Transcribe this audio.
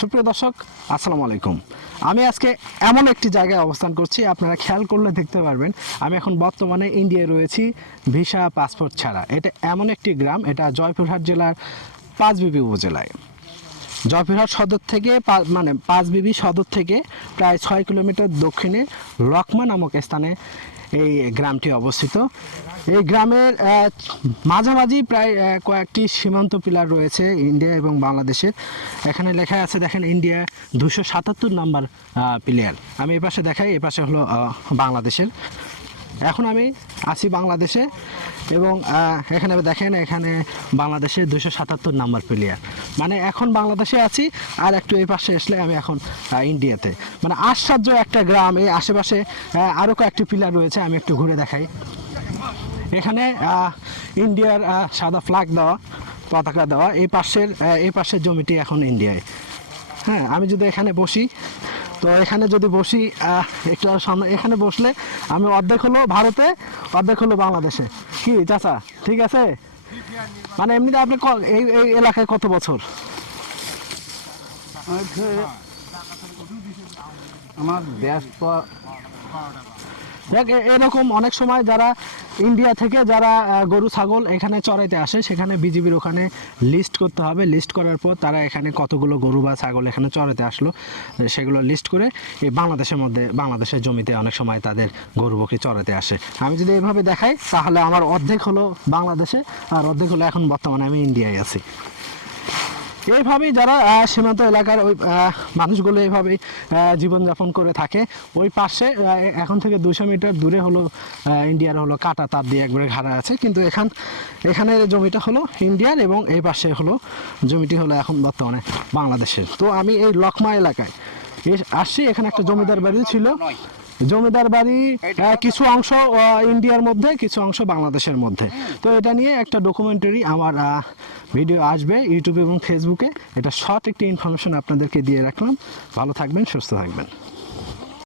সুপ্রিয় দর্শক, আসসালামু আলাইকুম। আমি আজকে এমন একটি জায়গায় অবস্থান করছি, আপনারা খেয়াল করলে দেখতে পারবেন, আমি এখন বর্তমানে ইন্ডিয়ায় রয়েছি, ভিসা পাসপোর্ট ছাড়া। এটা এমন একটি গ্রাম, এটা জয়পুরহাট জেলার পাঁচবিবি উপজেলায়। জয়পুরহাট সদর থেকে মানে পাঁচবিবি সদর থেকে প্রায় ছয় কিলোমিটার দক্ষিণে রকমা নামক স্থানে এই গ্রামটি অবস্থিত। এই গ্রামের মাঝামাঝি প্রায় কয়েকটি সীমান্ত পিলার রয়েছে ইন্ডিয়া এবং বাংলাদেশের। এখানে লেখা আছে, দেখেন, ইন্ডিয়া দুশো সাতাত্তর নাম্বার প্লেয়ার আমি এ পাশে দেখাই এ পাশে হলো বাংলাদেশের। এখন আমি আছি বাংলাদেশে এবং এখানে দেখেন, এখানে বাংলাদেশের দুশো সাতাত্তর নাম্বার প্লেয়ার মানে এখন বাংলাদেশে আছি, আর একটু এই পাশে আসলে আমি এখন ইন্ডিয়াতে মানে আশ্চর্য একটা গ্রাম, এই আশেপাশে আরও কয়েকটি প্লেয়ার রয়েছে, আমি একটু ঘুরে দেখাই। এখানে ইন্ডিয়ার সাদা ফ্ল্যাগ দেওয়া, পতাকা দেওয়া। এই পাশের এই পাশের জমিটি এখন ইন্ডিয়ায় হ্যাঁ আমি যদি এখানে বসি তো এখানে যদি বসি একটু আর সামনে এখানে বসলে আমি অর্ধেক হলো ভারতে, অর্ধেক হলো বাংলাদেশে। কি চাচা? ঠিক আছে? মানে এমনিতে আপনি এই এই এলাকায় কত বছর? আমার ব্যাস তো দেখ এরকম অনেক সময় যারা ইন্ডিয়া থেকে যারা গরু, ছাগল এখানে চড়াইতে আসে, সেখানে বিজিবির ওখানে লিস্ট করতে হবে। লিস্ট করার পর তারা এখানে কতগুলো গরু বা ছাগল এখানে চড়াতে আসলো সেগুলো লিস্ট করে এই বাংলাদেশের মধ্যে, বাংলাদেশের জমিতে অনেক সময় তাদের গরু বকরি চড়াতে আসে। আমি যদি এভাবে দেখাই, তাহলে আমার অর্ধেক হলো বাংলাদেশে, আর অর্ধেক হলো এখন বর্তমানে আমি ইন্ডিয়ায় আছি। এইভাবেই যারা সীমান্ত এলাকার ওই মানুষগুলো এইভাবেই জীবনযাপন করে থাকে। ওই পাশে এখন থেকে দুশো মিটার দূরে হলো ইন্ডিয়ার হলো কাটা তার দিয়ে একবারে ঘাড়া আছে। কিন্তু এখান এখানের জমিটা হলো ইন্ডিয়ার এবং এই পাশে হলো জমিটি হলো এখন বর্তমানে বাংলাদেশের। তো আমি এই লকমা এলাকায় এস- আসছি। এখানে একটা জমিদার বাড়ি ছিল। জমিদার বাড়ি কিছু অংশ ইন্ডিয়ার মধ্যে কিছু অংশ বাংলাদেশের মধ্যে। তো এটা নিয়ে একটা ডকুমেন্টারি আমার ভিডিও আসবে ইউটিউবে এবং ফেসবুকে। এটা শর্ট একটি ইনফরমেশন আপনাদেরকে দিয়ে রাখলাম। ভালো থাকবেন, সুস্থ থাকবেন।